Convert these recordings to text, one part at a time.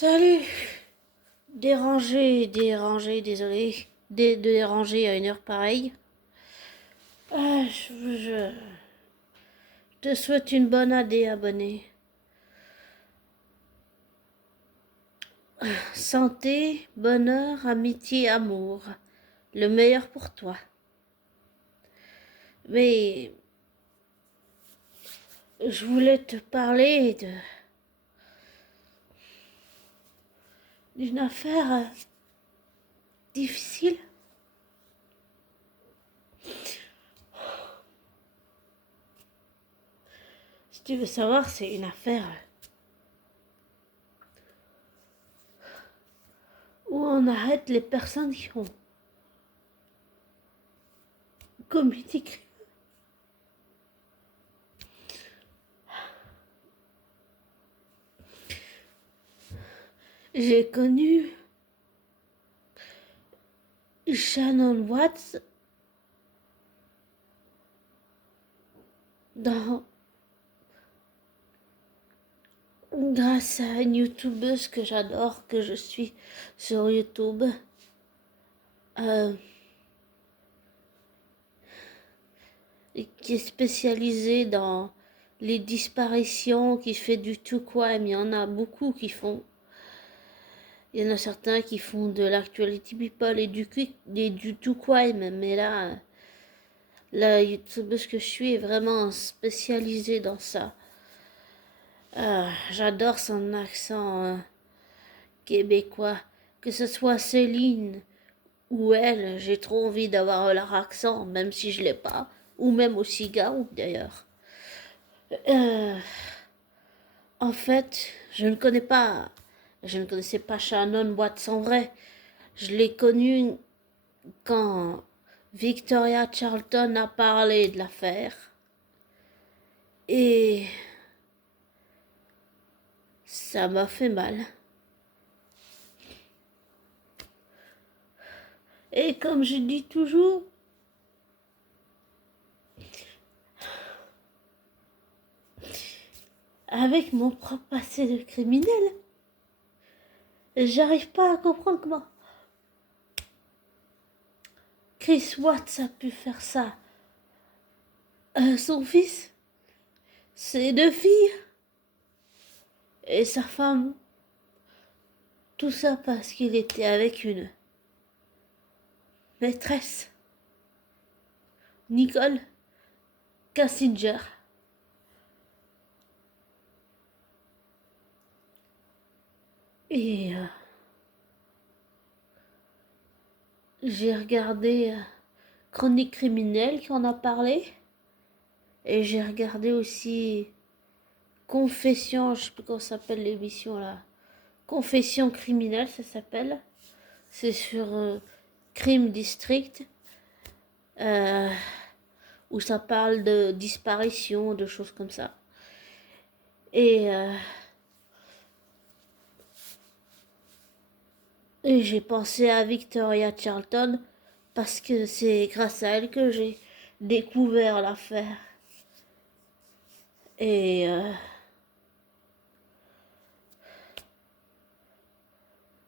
Salut. Désolé de déranger à une heure pareille. Je te souhaite une bonne année, abonné. Santé, bonheur, amitié, amour. Le meilleur pour toi. Mais je voulais te parler d'une affaire difficile. Si tu veux savoir, c'est une affaire où on arrête les personnes qui ont commis des crimes. J'ai connu Shannon Watts grâce à une youtubeuse que j'adore, que je suis sur YouTube. Qui est spécialisée dans les disparitions, qui fait du true crime. Il y en a beaucoup qui font. Il y en a certains qui font de l'actuality people et du true crime, mais là, la youtubeuse que je suis est vraiment spécialisée dans ça. J'adore son accent québécois. Que ce soit Céline ou elle, j'ai trop envie d'avoir leur accent, même si je l'ai pas. Ou même aussi Garou d'ailleurs. En fait, je ne connaissais pas Shannon Watts en vrai. Je l'ai connue quand Victoria Charlton a parlé de l'affaire. Et ça m'a fait mal. Et comme je dis toujours, avec mon propre passé de criminel, j'arrive pas à comprendre comment Chris Watts a pu faire ça. Son fils, ses 2 filles et sa femme. Tout ça parce qu'il était avec une maîtresse, Nicole Kassinger. Et j'ai regardé Chronique criminelle qui en a parlé. Et j'ai regardé aussi Confession, je sais plus comment s'appelle l'émission là. Confession criminelle, ça s'appelle. C'est sur Crime District. Où ça parle de disparition, de choses comme ça. Et j'ai pensé à Victoria Charlton parce que c'est grâce à elle que j'ai découvert l'affaire. Et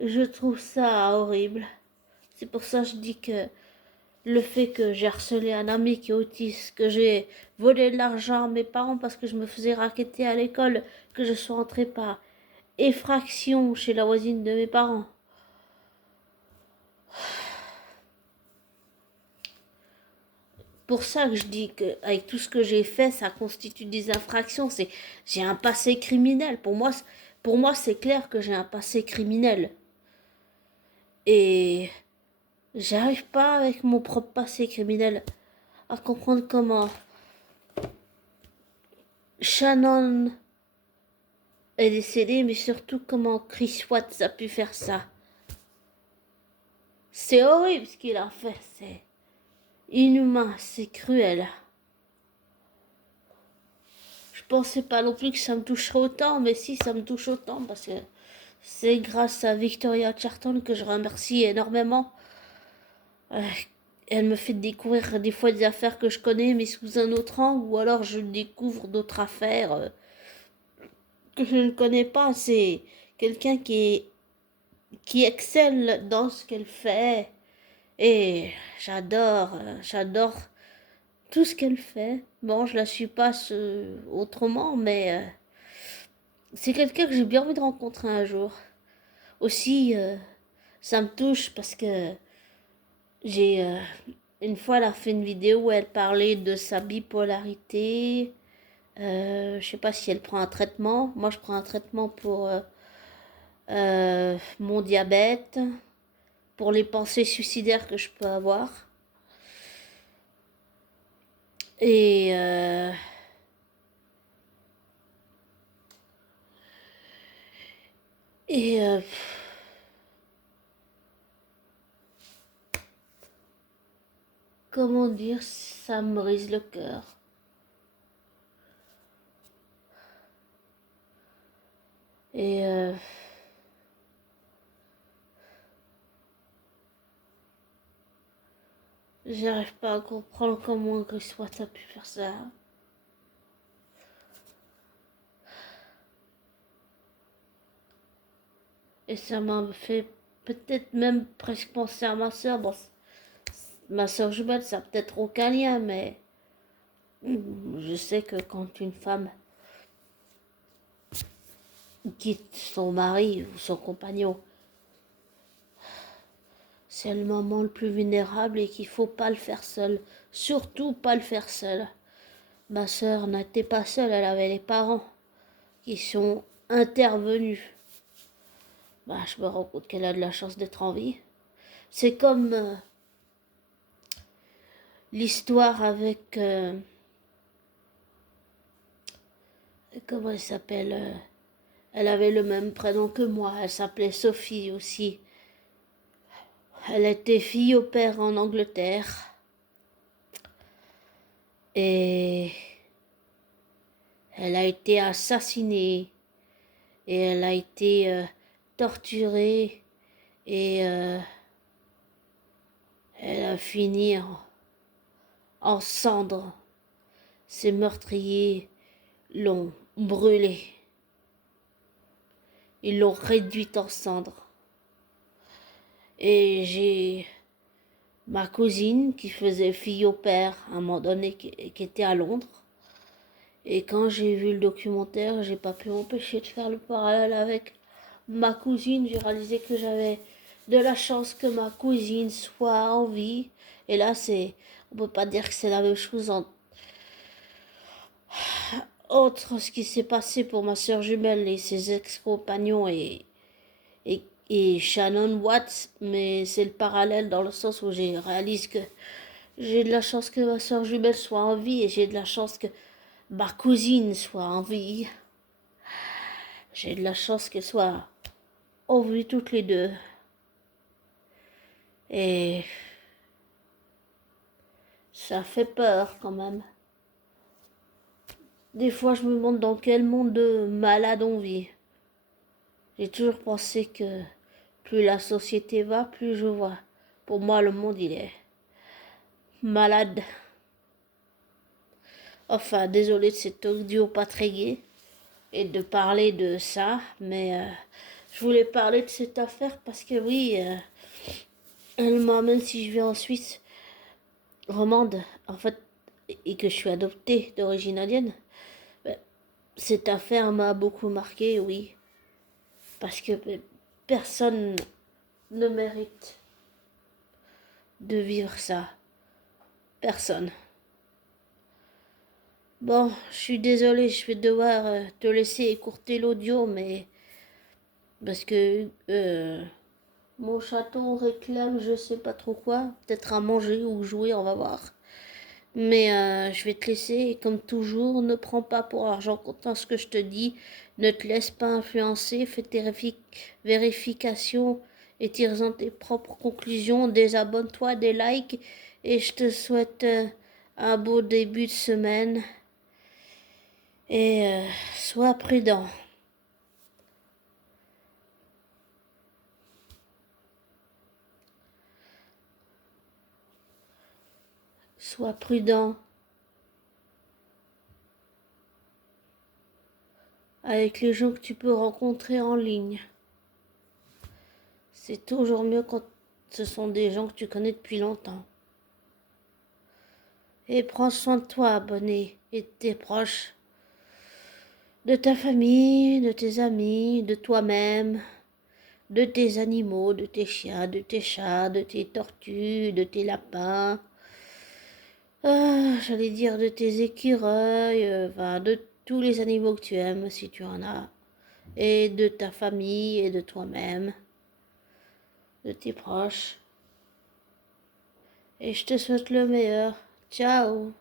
je trouve ça horrible. C'est pour ça que je dis que le fait que j'ai harcelé un ami qui est autiste, que j'ai volé de l'argent à mes parents parce que je me faisais racketter à l'école, que je sois entrée par effraction chez la voisine de mes parents. Pour ça que je dis que avec tout ce que j'ai fait, ça constitue des infractions. J'ai un passé criminel. Pour moi, c'est clair que j'ai un passé criminel. Et j'arrive pas avec mon propre passé criminel à comprendre comment Shannon est décédée, mais surtout comment Chris Watts a pu faire ça. C'est horrible ce qu'il a fait. C'est inhumain, c'est cruel. Je pensais pas non plus que ça me toucherait autant, mais si, ça me touche autant parce que c'est grâce à Victoria Charlton que je remercie énormément. Elle me fait découvrir des fois des affaires que je connais, mais sous un autre angle, ou alors je découvre d'autres affaires que je ne connais pas. C'est quelqu'un qui excelle dans ce qu'elle fait. Et j'adore tout ce qu'elle fait. Bon, je la suis pas autrement, mais c'est quelqu'un que j'ai bien envie de rencontrer un jour. Aussi, ça me touche parce que j'ai une fois elle a fait une vidéo où elle parlait de sa bipolarité. Je sais pas si elle prend un traitement. Moi, je prends un traitement pour mon diabète, pour les pensées suicidaires que je peux avoir. Et et comment dire, ça me brise le cœur. Et j'arrive pas à comprendre comment Griswold a pu faire ça. Et ça m'a fait peut-être même presque penser à ma soeur. Bon, ma soeur jumelle, ça n'a peut-être aucun lien, mais je sais que quand une femme quitte son mari ou son compagnon, c'est le moment le plus vulnérable et qu'il faut pas le faire seul. Surtout pas le faire seul. Ma soeur n'était pas seule, elle avait les parents qui sont intervenus. Bah, je me rends compte qu'elle a de la chance d'être en vie. C'est comme l'histoire avec... comment elle s'appelle elle avait le même prénom que moi, elle s'appelait Sophie aussi. Elle était fille au père en Angleterre. Et elle a été assassinée. Et elle a été torturée. Et elle a fini en cendres. Ces meurtriers l'ont brûlée. Ils l'ont réduite en cendres. Et j'ai ma cousine qui faisait fille au père à un moment donné, qui était à Londres. Et quand j'ai vu le documentaire, j'ai pas pu m'empêcher de faire le parallèle avec ma cousine. J'ai réalisé que j'avais de la chance que ma cousine soit en vie. Et là, on peut pas dire que c'est la même chose entre ce qui s'est passé pour ma soeur jumelle et ses ex-compagnons et Shannon Watts, mais c'est le parallèle dans le sens où j'ai réalisé que j'ai de la chance que ma soeur jumelle soit en vie et j'ai de la chance que ma cousine soit en vie. J'ai de la chance qu'elles soient en vie toutes les deux. Et ça fait peur quand même. Des fois, je me demande dans quel monde de malade on vit. J'ai toujours pensé que plus la société va, plus je vois. Pour moi, le monde, il est malade. Enfin, désolé de cet audio pas très gai et de parler de ça, mais je voulais parler de cette affaire parce que oui, même si je vais en Suisse romande, en fait, et que je suis adoptée d'origine indienne, ben, cette affaire m'a beaucoup marqué, oui, parce que personne ne mérite de vivre ça. Personne. Bon, je suis désolée, je vais devoir te laisser écourter l'audio, mais parce que mon château réclame je sais pas trop quoi, peut-être à manger ou jouer, on va voir. Mais je vais te laisser, et comme toujours, ne prends pas pour argent comptant ce que je te dis, ne te laisse pas influencer, fais tes vérifications et tire-en tes propres conclusions, désabonne-toi, des likes, et je te souhaite un beau début de semaine, et sois prudent. Sois prudent avec les gens que tu peux rencontrer en ligne. C'est toujours mieux quand ce sont des gens que tu connais depuis longtemps. Et prends soin de toi, abonné, et de tes proches, de ta famille, de tes amis, de toi-même, de tes animaux, de tes chiens, de tes chats, de tes tortues, de tes lapins. J'allais dire de tes écureuils, enfin de tous les animaux que tu aimes si tu en as, et de ta famille et de toi-même, de tes proches. Et je te souhaite le meilleur. Ciao!